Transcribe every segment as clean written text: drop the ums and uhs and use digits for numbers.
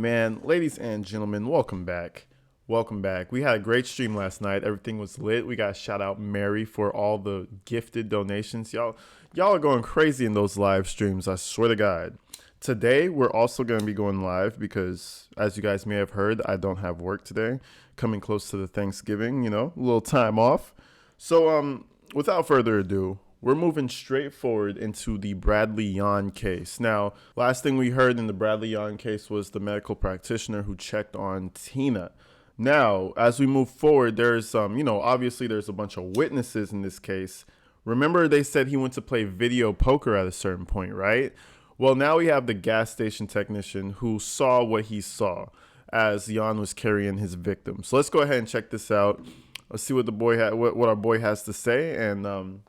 Man, ladies and gentlemen, welcome back. Welcome back. We had a great stream last night. Everything was lit. We got to shout out Mary for all the gifted donations. Y'all are going crazy in those live streams, I swear to God. Today, we're also going to be going live because, as you guys may have heard, I don't have work today. Coming close to the Thanksgiving, a little time off. So, without further ado, we're moving straight forward into the Bradley Yohn case. Now, last thing we heard in the Bradley Yohn case was the medical practitioner who checked on Tina. Now, as we move forward, there's, obviously there's a bunch of witnesses in this case. Remember they said he went to play video poker at a certain point, right? Well, now we have the gas station technician who saw what he saw as Yohn was carrying his victim. So let's go ahead and check this out. Let's see what what our boy has to say, and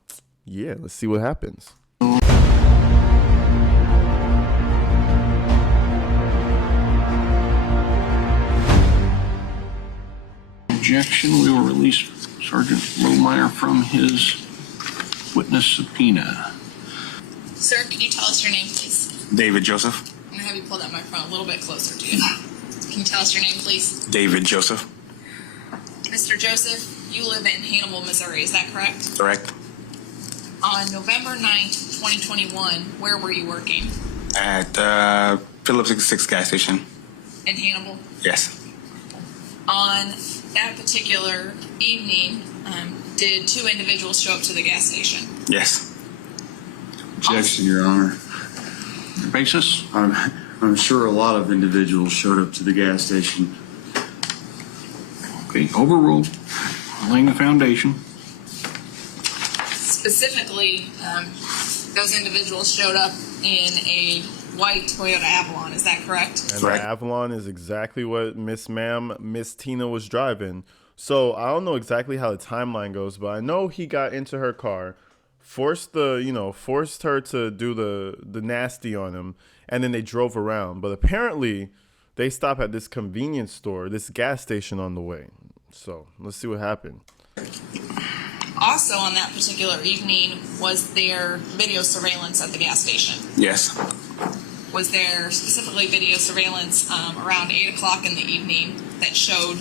yeah, let's see what happens. Objection, we will release Sergeant Lohman from his witness subpoena. Sir, can you tell us your name, please? David Joseph. I'm going to have you pull that microphone a little bit closer to you. Can you tell us your name, please? David Joseph. Mr. Joseph, you live in Hannibal, Missouri, is that correct? Correct. On November 9th, 2021, where were you working? At Phillips 66 gas station. In Hannibal? Yes. On that particular evening, did two individuals show up to the gas station? Yes. Objection, Your Honor. Basis? I'm sure a lot of individuals showed up to the gas station. Okay, overruled. Laying the foundation. Specifically, those individuals showed up in a white Toyota Avalon, is that correct? And Correct. the Avalon is exactly what Miss Tina was driving. So I don't know exactly how the timeline goes, but I know he got into her car, forced her to do the nasty on him, and then they drove around. But apparently they stopped at this convenience store, this gas station on the way. So let's see what happened. Also on that particular evening, was there video surveillance at the gas station? Yes. Was there specifically video surveillance around 8 o'clock in the evening that showed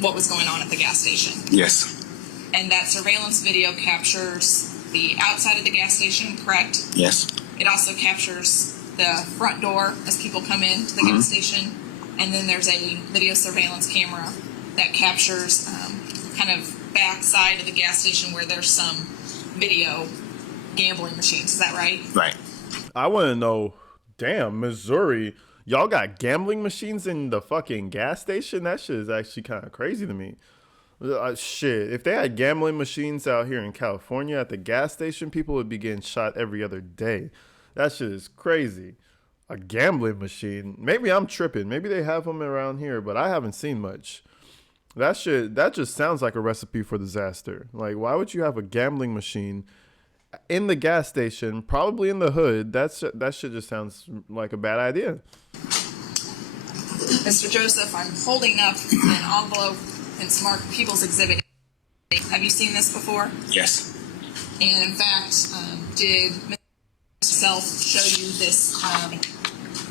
what was going on at the gas station? Yes. And that surveillance video captures the outside of the gas station, correct? Yes. It also captures the front door as people come into the gas station. And then there's a video surveillance camera that captures kind of back side of the gas station where there's some video gambling machines. Is that right? Right. I want to know, damn, Missouri, y'all got gambling machines in the fucking gas station? That shit is actually kind of crazy to me. Shit, if they had gambling machines out here in California at the gas station, people would be getting shot every other day. That shit is crazy. A gambling machine. Maybe I'm tripping. Maybe they have them around here, but I haven't seen much. That just sounds like a recipe for disaster. Like, why would you have a gambling machine in the gas station, probably in the hood? That shit just sounds like a bad idea. Mr. Joseph, I'm holding up an envelope and it's marked People's Exhibit. Have you seen this before? Yes. And in fact, did Mr. Self show you this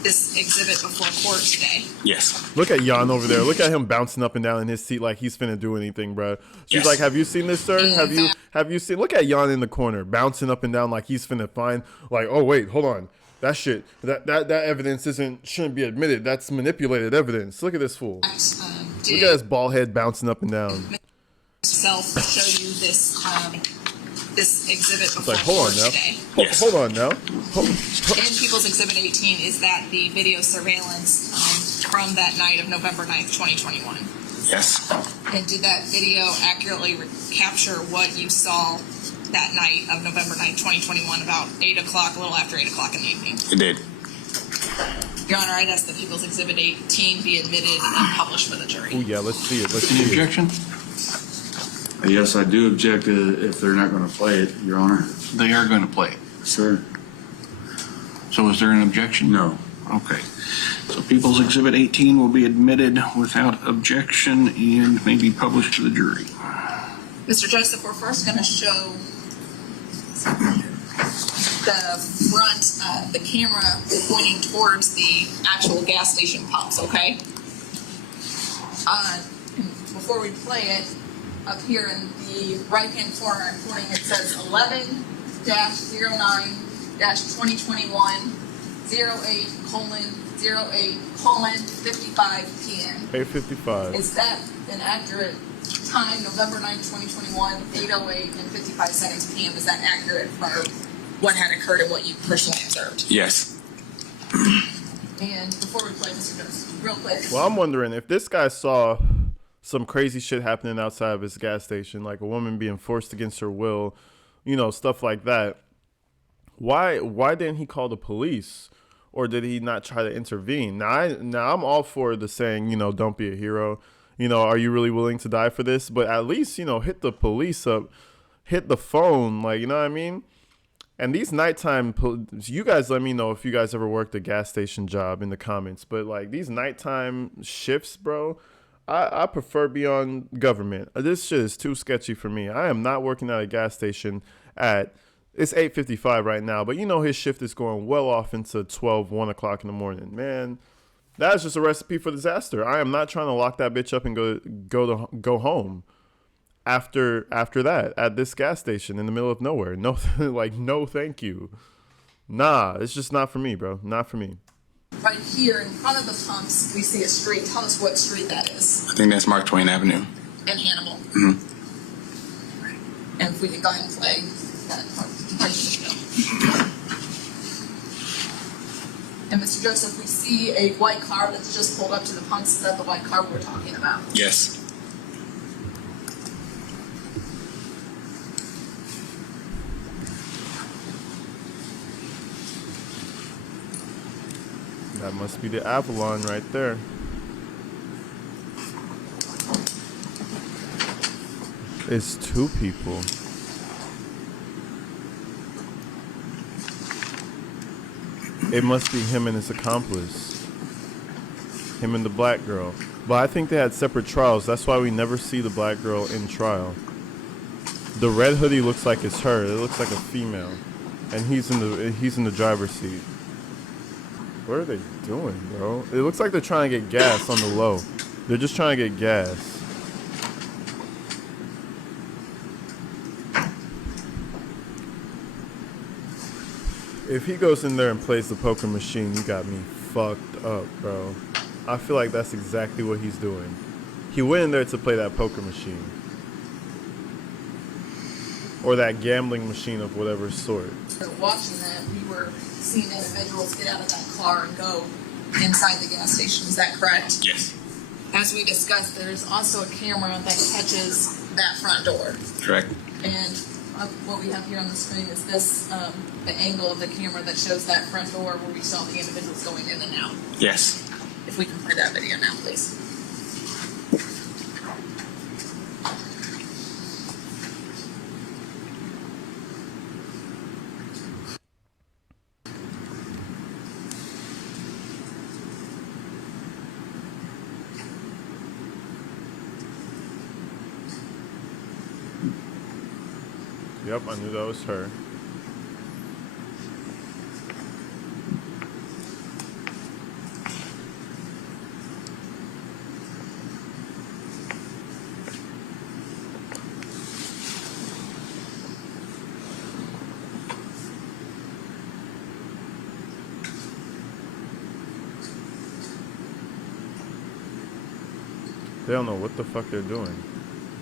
this exhibit before court today? Yes. Look at Yohn over there. Look at him bouncing up and down in his seat like he's finna do anything, bro. She's Yes. like, "Have you seen this, sir? Have you seen?" Look at Yohn in the corner bouncing up and down like he's finna find. Like, oh wait, hold on, that shit, that evidence shouldn't be admitted. That's manipulated evidence. Look at this fool. Look Did at his bald head bouncing up and down. Mr. Self show you this this exhibit It's before like, hold court on now. today? Yes. Hold on now. In People's Exhibit 18 is that the video surveillance from that night of November 9th, 2021. Yes. And did that video accurately capture what you saw that night of November 9th, 2021, about 8 o'clock, a little after 8 o'clock in the evening? It did. Your Honor, I'd ask that People's Exhibit 18 be admitted and published for the jury. Oh yeah, let's see it. Let's Any see it. objection? Yes, I do object if they're not going to play it, Your Honor. They are going to play it. Sir? So is there an objection? No. Okay. So People's Exhibit 18 will be admitted without objection and may be published to the jury. Mr. Joseph, we're first going to show the front, the camera pointing towards the actual gas station pumps, okay? Before we play it, up here in the right-hand corner, I'm pointing, it says 11-09-2021, 08:08:55 p.m. 8:55. Is that an accurate time, November 9th, 2021, 8:08 and 55 seconds p.m.? Is that accurate for what had occurred and what you personally observed? Yes. And before we play, Mr. Jones, real quick. Well, I'm wondering if this guy saw some crazy shit happening outside of his gas station, like a woman being forced against her will, you know, stuff like that. Why didn't he call the police, or did he not try to intervene? Now I'm all for the saying, you know, don't be a hero. You know, are you really willing to die for this? But at least, you know, hit the police up, hit the phone, like, you know what I mean? And these nighttime, you guys let me know if you guys ever worked a gas station job in the comments. But like these nighttime shifts, bro, I prefer be on government. This shit is too sketchy for me. I am not working at a gas station it's 8:55 right now, but you know his shift is going well off into 12, 1 o'clock in the morning. Man, that's just a recipe for disaster. I am not trying to lock that bitch up and go home after that at this gas station in the middle of nowhere. No, like, no thank you. Nah, it's just not for me, bro. Not for me. Right here in front of the pumps, we see a street. Tell us what street that is. I think that's Mark Twain Avenue. In Hannibal. Mm-hmm. And if we can go ahead and play that part. And Mr. Joseph, we see a white car that's just pulled up to the pumps. Is that the white car we're talking about? Yes. That must be the Avalon right there. It's two people. It must be him and his accomplice. Him and the black girl. But I think they had separate trials. That's why we never see the black girl in trial. The red hoodie looks like it's her. It looks like a female. And he's in the driver's seat. What are they doing, bro? It looks like they're trying to get gas on the low. They're just trying to get gas. If he goes in there and plays the poker machine, you got me fucked up, bro. I feel like that's exactly what he's doing. He went in there to play that poker machine. Or that gambling machine of whatever sort. Watching that, we were seeing individuals get out of that car and go inside the gas station. Is that correct? Yes. As we discussed, there's also a camera that catches that front door. Correct. And what we have here on the screen is this, the angle of the camera that shows that front door where we saw the individuals going in and out. Yes. If we can play that video now, please. Yep, I knew that was her. They don't know what the fuck they're doing.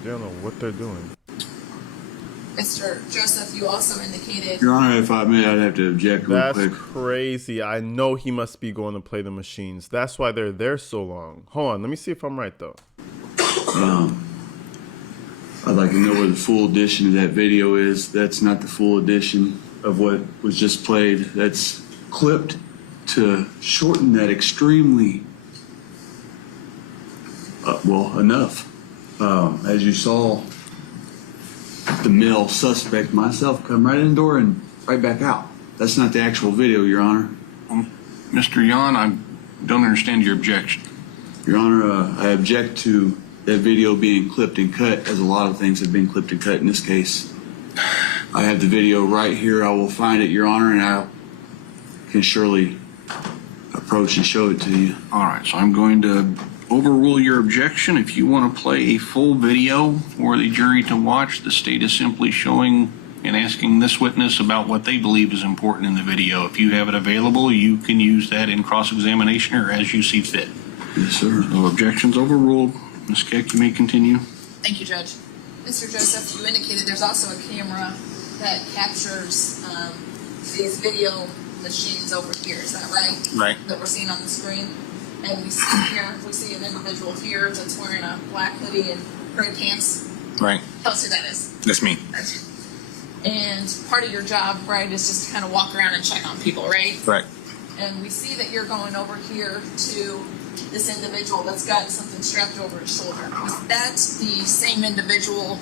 They don't know what they're doing. Mr. Joseph, you also indicated... Your Honor, if I may, I'd have to object real That's quick. crazy. I know he must be going to play the machines. That's why they're there so long. Hold on, let me see if I'm right though. I'd like to know where the full edition of that video is. That's not the full edition of what was just played. That's clipped to shorten that extremely, well, enough. As you saw, the male suspect, myself, come right in the door and right back out. That's not the actual video, Your Honor. Mr. Yohn, I don't understand your objection. Your Honor, I object to that video being clipped and cut, as a lot of things have been clipped and cut in this case. I have the video right here. I will find it, Your Honor, and I can surely approach and show it to you. All right, so I'm going to overrule your objection. If you want to play a full video for the jury to watch, the state is simply showing and asking this witness about what they believe is important in the video. If you have it available, you can use that in cross-examination or as you see fit. Yes, sir. No objections, overruled. Ms. Keck, you may continue. Thank you, Judge. Mr. Joseph, you indicated there's also a camera that captures these video machines over here. Is that right? Right. That we're seeing on the screen. And we see an individual here that's wearing a black hoodie and gray pants. Right. Tell us who that is. That's me. That's you. And part of your job, right, is just to kind of walk around and check on people, right? Right. And we see that you're going over here to this individual that's got something strapped over his shoulder. Was that the same individual,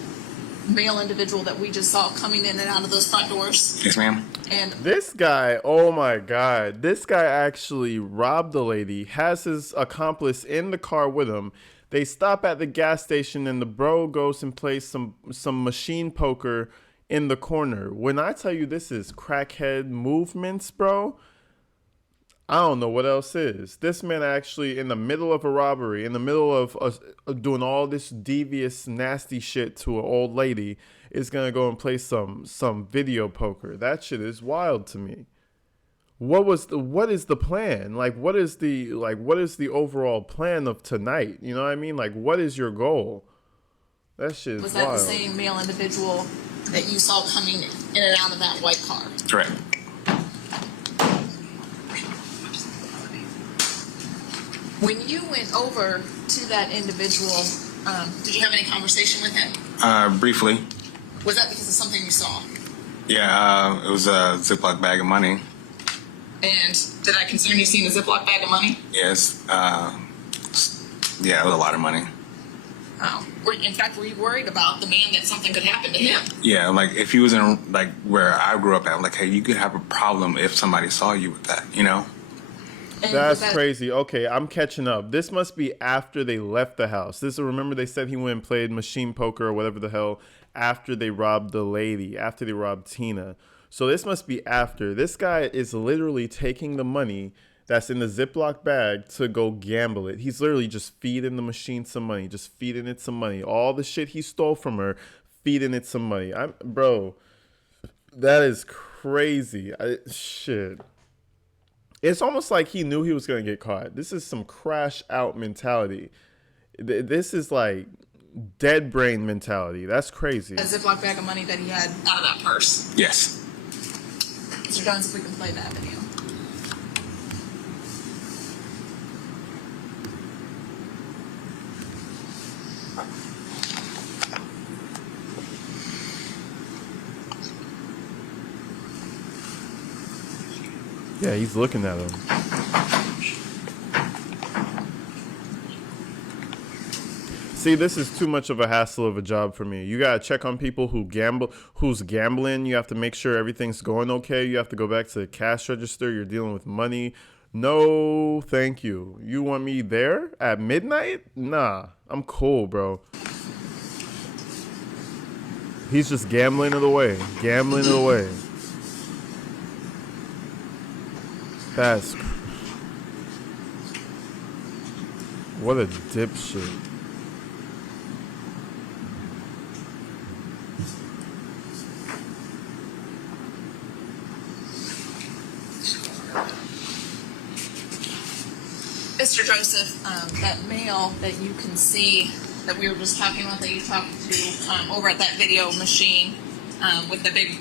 male individual that we just saw coming in and out of those front doors? Yes, ma'am. And This guy, oh my God, this guy actually robbed the lady, has his accomplice in the car with him. They stop at the gas station and the bro goes and plays some machine poker in the corner. When I tell you this is crackhead movements, bro, I don't know what else is. This man actually in the middle of a robbery, in the middle of doing all this devious, nasty shit to an old lady, is gonna go and play some video poker. That shit is wild to me. What is the plan? Like what is the overall plan of tonight? You know what I mean? Like what is your goal? That shit is was that wild. the same male individual that you saw coming in and out of that white car? Correct. When you went over to that individual, did you have any conversation with him? Briefly. Was that because of something you saw? Yeah, it was a Ziploc bag of money. And did I concern you seeing a Ziploc bag of money? Yes. Yeah, it was a lot of money. In fact, were you worried about the man that something could happen to him? Yeah, like if he was in like where I grew up at, like, hey, you could have a problem if somebody saw you with that, you know? And That's was that- crazy. Okay, I'm catching up. This must be after they left the house. Remember they said he went and played machine poker or whatever the hell after they robbed the lady, after they robbed Tina. So this must be after. This guy is literally taking the money that's in the Ziploc bag to go gamble it. He's literally just feeding the machine some money, just feeding it some money. All the shit he stole from her, feeding it some money. Bro, that is crazy. Shit. It's almost like he knew he was going to get caught. This is some crash out mentality. This is like dead brain mentality. That's crazy. a Ziploc bag of money that he had out of that purse? Yes. Mr. Jones, if we can play that video. Yeah, he's looking at him. See, this is too much of a hassle of a job for me. You gotta check on people who's gambling. You have to make sure everything's going okay. You have to go back to the cash register. You're dealing with money. No, thank you. You want me there at midnight? Nah, I'm cool, bro. He's just gambling it away. Gambling it away. That's... What a dipshit. Mr. Joseph, that male that you can see that we were just talking about, that you talked to over at that video machine with the big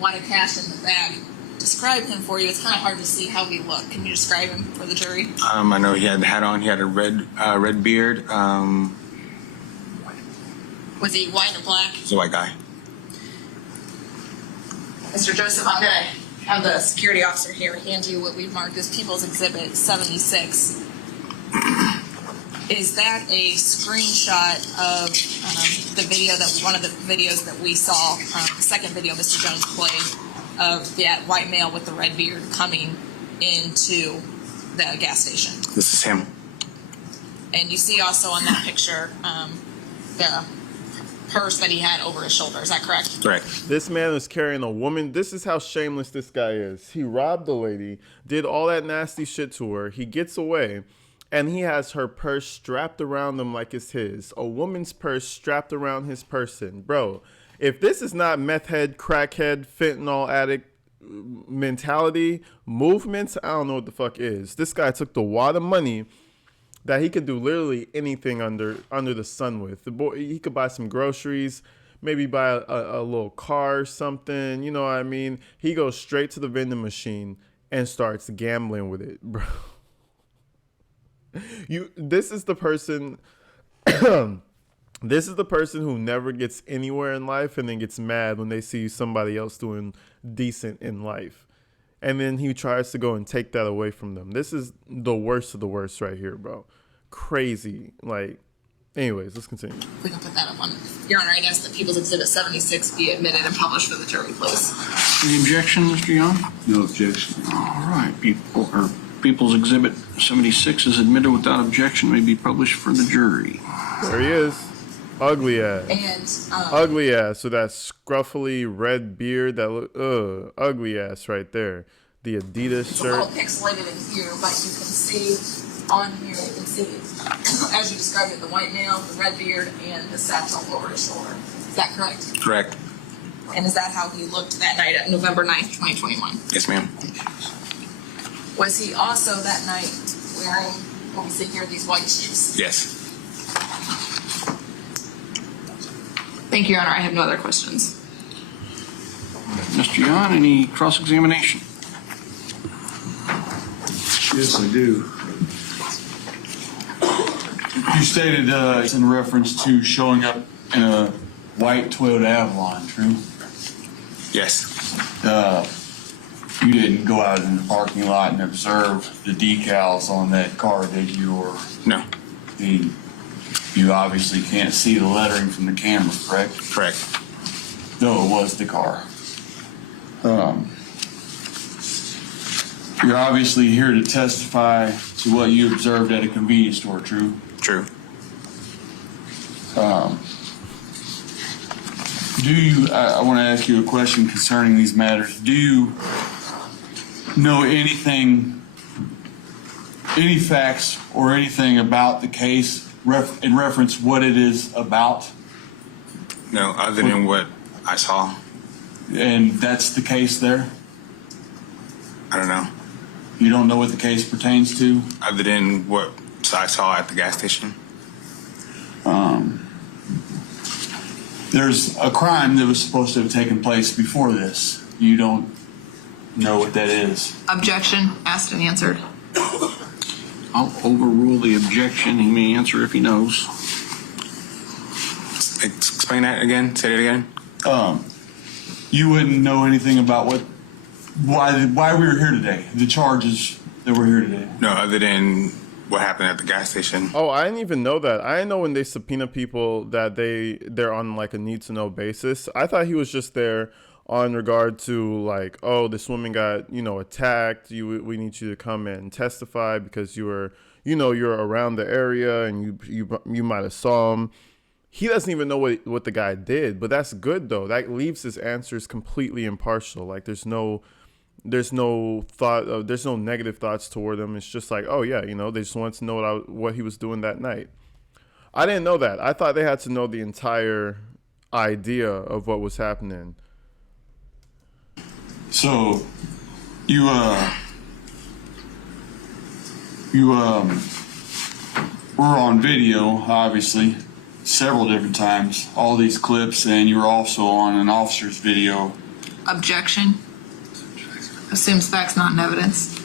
wad of cash in the bag, describe him for you. It's kind of hard to see how he looked. Can you describe him for the jury? I know he had the hat on. He had a red beard. Was he white or black? He's a white guy. Mr. Joseph, I'm going to have the security officer here hand you what we've marked as People's Exhibit 76. Is that a screenshot of the video one of the videos that we saw, the second video Mr. Jones played, of that white male with the red beard coming into the gas station? This is him. And you see also on that picture the purse that he had over his shoulder. Is that correct? Correct. This man was carrying a woman. This is how shameless this guy is. He robbed the lady, did all that nasty shit to her. He gets away, and he has her purse strapped around him like it's his. A woman's purse strapped around his person. Bro, if this is not meth head, crackhead, fentanyl addict mentality, movements, I don't know what the fuck is. This guy took the wad of money that he could do literally anything under the sun with. The boy, he could buy some groceries, maybe buy a little car or something. You know what I mean? He goes straight to the vending machine and starts gambling with it, bro. This is the person. This is the person who never gets anywhere in life and then gets mad when they see somebody else doing decent in life. And then he tries to go and take that away from them. This is the worst of the worst right here, bro. Crazy. Like, anyways, let's continue. We can put that up on. Your Honor, I ask that People's Exhibit 76 be admitted and published for the jury, please. Any objection, Mr. Yohn? No objection. All right, People's Exhibit 76 is admitted without objection, may be published for the jury. There he is. Ugly ass. And Ugly ass with that scruffy red beard. That look, ugly ass right there. The Adidas it's a little shirt. pixelated in here, but you can see on here, you can see, as you described it, the white nail, the red beard, and the satchel over his shoulder. Is that correct? Correct. And is that how he looked that night at November 9th, 2021? Yes, ma'am. Was he also that night wearing, what we see here, these white shoes? Yes. Thank you, Your Honor. I have no other questions. Mr. Yohn, any cross-examination? Yes, I do. You stated it's in reference to showing up in a white Toyota Avalon, true? Yes. You didn't go out in the parking lot and observe the decals on that car, did you? Or No. you obviously can't see the lettering from the camera, correct? Correct. Though it was the car. You're obviously here to testify to what you observed at a convenience store, true? True. I want to ask you a question concerning these matters. Do you know anything, any facts or anything about the case in reference what it is about? No, other than what I saw. And that's the case there? I don't know. You don't know what the case pertains to? Other than what I saw at the gas station. There's a crime that was supposed to have taken place before this. You don't know what that is. Objection. Asked and answered. I'll overrule the objection. He may answer if he knows. Explain that again. Say it again. You wouldn't know anything about why we were here today, the charges that we're here today. No, other than what happened at the gas station. Oh, I didn't even know that. I didn't know when they subpoena people that they're on like a need to know basis. I thought he was just there on regard to like, oh, this woman got, attacked. We need you to come and testify because you're around the area and you might have saw him. He doesn't even know what the guy did, but that's good though. That leaves his answers completely impartial. Like there's no thought, there's no negative thoughts toward him. It's just like, oh yeah, they just want to know what he was doing that night. I didn't know that. I thought they had to know the entire idea of what was happening. So, you were on video, obviously, several different times, all these clips, and you were also on an officer's video. Objection. Assumes facts not in evidence.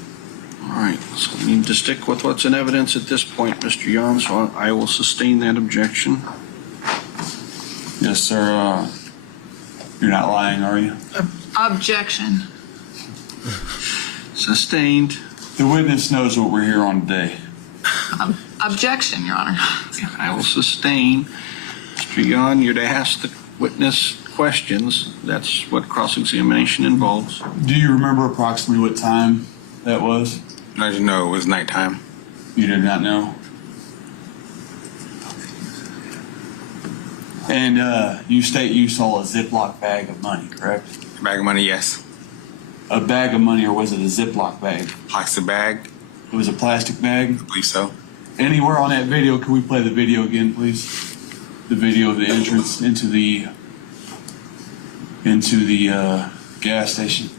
All right, so we need to stick with what's in evidence at this point, Mr. Yohn, so I will sustain that objection. Yes, sir. You're not lying, are you? Objection. Sustained. The witness knows what we're here on today. Objection, Your Honor. I will sustain. Mr. Yohn, you're to ask the witness questions. That's what cross-examination involves. Do you remember approximately what time that was? I just know it was nighttime. You did not know? And you state you saw a Ziploc bag of money, correct? Bag of money, yes. A bag of money, or was it a Ziploc bag? Plastic bag, It was a plastic bag. I believe so. Anywhere on that video, can we play the video again, please? The video of the entrance into the gas station.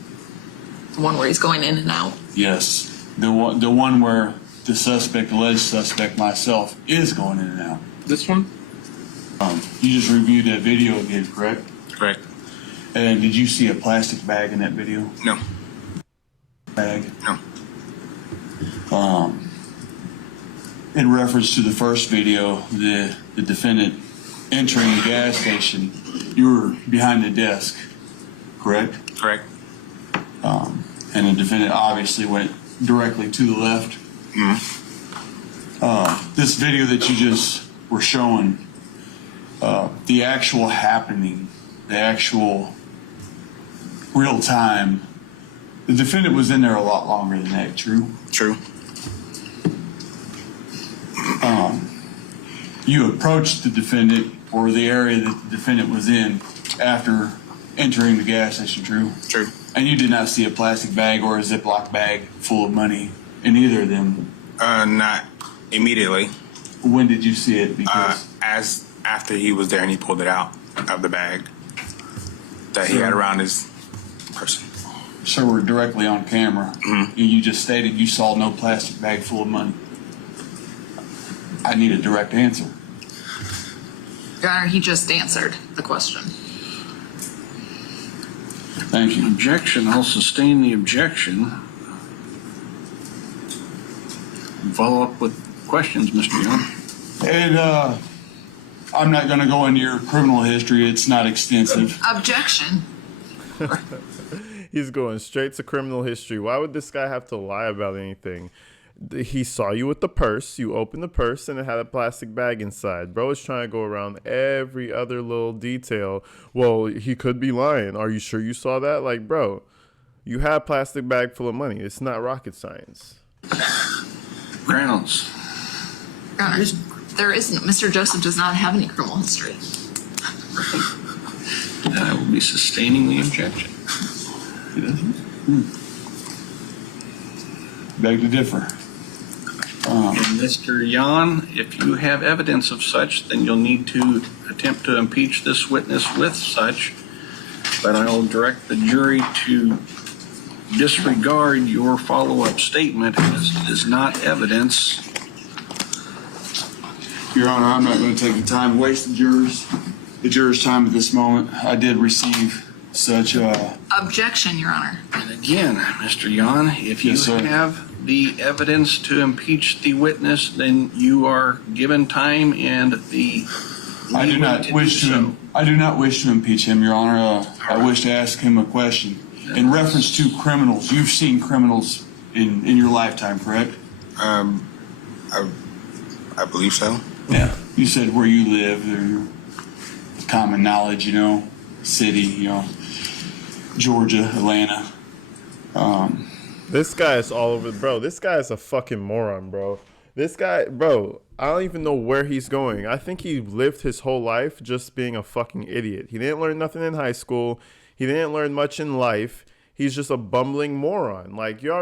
The one where he's going in and out. Yes, the one where the suspect, alleged suspect, myself, is going in and out. This one? You just reviewed that video again, correct? Correct. And did you see a plastic bag in that video? No. Bag. No. In reference to the first video, the defendant entering the gas station, you were behind the desk, correct? Correct. And the defendant obviously went directly to the left. This video that you just were showing, the actual happening, the actual real time, the defendant was in there a lot longer than that, true? True. You approached the defendant or the area that the defendant was in after entering the gas station, true? True. And you did not see a plastic bag or a Ziploc bag full of money in either of them. Not immediately. When did you see it? Because As after he was there and he pulled it out of the bag that he had around his person. sir, we're directly on camera. You just stated you saw no plastic bag full of money. I need a direct answer. Your Honor, he just answered the question. Thank you. Objection, I'll sustain the objection. Follow up with questions, Mr. Yohn. And I'm not going to go into your criminal history. It's not extensive. Objection. He's going straight to criminal history. Why would this guy have to lie about anything? He saw you with the purse. You opened the purse and it had a plastic bag inside. Bro is trying to go around every other little detail. Well, he could be lying. Are you sure you saw that? Like, bro, you had a plastic bag full of money. It's not rocket science. Grounds. Your Honor, there isn't. Mr. Joseph does not have any criminal history. And I will be sustaining the objection. Beg to differ. And Mr. Yohn, if you have evidence of such, then you'll need to attempt to impeach this witness with such. But I'll direct the jury to disregard your follow-up statement as it is not evidence. Your Honor, I'm not going to take the time to waste the jurors' time at this moment. I did receive such Objection, Your Honor. And again, Mr. Yohn, if you Yes, sir. have the evidence to impeach the witness, then you are given time and the I do leeway not to wish do to. so. I do not wish to impeach him, Your Honor. I wish to ask him a question in reference to criminals. You've seen criminals in your lifetime, correct? I believe so. Yeah. You said where you live, or common knowledge, city, Georgia, Atlanta. This guy is all over, bro. This guy is a fucking moron, bro. This guy, bro, I don't even know where he's going. I think he lived his whole life just being a fucking idiot. He didn't learn nothing in high school. He didn't learn much in life. He's just a bumbling moron. Like, you can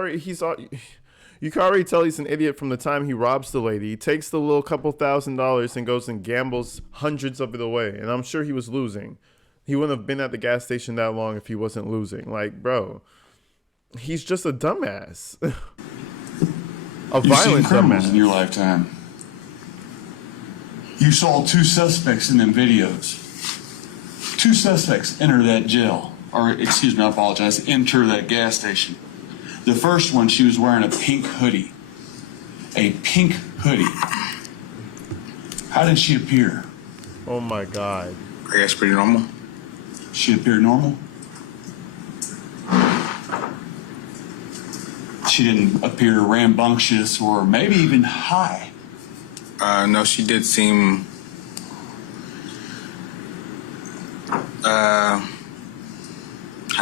already tell he's an idiot from the time he robs the lady. He takes the little couple $1,000s and goes and gambles hundreds of it away. And I'm sure he was losing. He wouldn't have been at the gas station that long if he wasn't losing. Like, bro, he's just a dumbass. A You've seen violent criminals dumbass. in your lifetime. You saw two suspects in them videos. Two suspects enter that jail, or excuse me, I apologize, enter that gas station. The first one, she was wearing a pink hoodie. A pink hoodie. How did she appear? Oh my God. I guess pretty normal. She appeared normal? She didn't appear rambunctious or maybe even high. No, she did seem how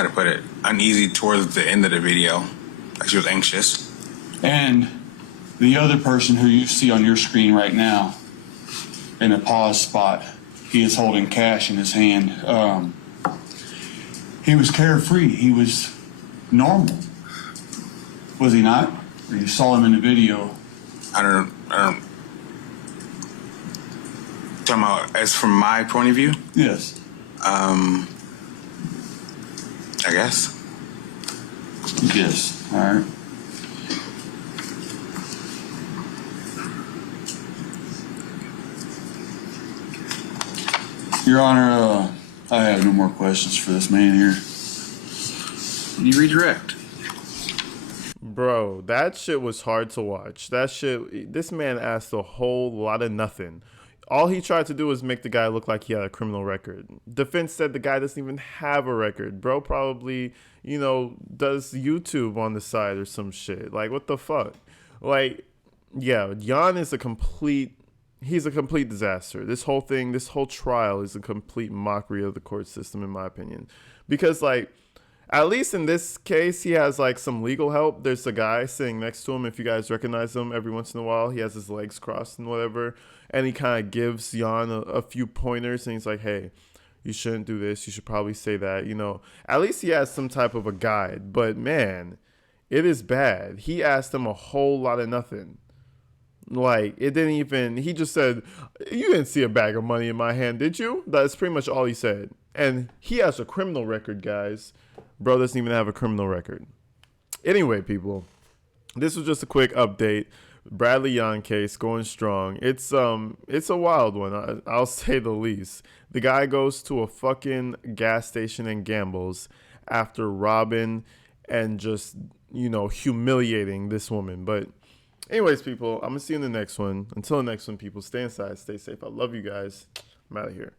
to put it, uneasy towards the end of the video. Like she was anxious. And the other person who you see on your screen right now in a pause spot, he is holding cash in his hand. He was carefree. He was normal. Was he not? Or you saw him in the video. I don't. Talking about as from my point of view. Yes. I guess. Yes. All right. Your Honor, I have no more questions for this man here. You redirect. Bro, that shit was hard to watch. This man asked a whole lot of nothing. All he tried to do was make the guy look like he had a criminal record. Defense said the guy doesn't even have a record. Bro probably, does YouTube on the side or some shit. Like, what the fuck? Like, yeah, Yohn is he's a complete disaster. This whole trial is a complete mockery of the court system, in my opinion. Because, like, at least in this case, he has, like, some legal help. There's a guy sitting next to him. If you guys recognize him, every once in a while, he has his legs crossed and whatever. And he kind of gives Yohn a few pointers. And he's like, hey, you shouldn't do this. You should probably say that. At least he has some type of a guide. But, man, it is bad. He asked him a whole lot of nothing. Like, he just said, you didn't see a bag of money in my hand, did you? That's pretty much all he said. And he has a criminal record, guys. Bro doesn't even have a criminal record. Anyway, people, this was just a quick update. Bradley Yohn case going strong. It's a wild one, I'll say the least. The guy goes to a fucking gas station and gambles after robbing and just, humiliating this woman. But anyways, people, I'm going to see you in the next one. Until the next one, people, stay inside, stay safe. I love you guys. I'm out of here.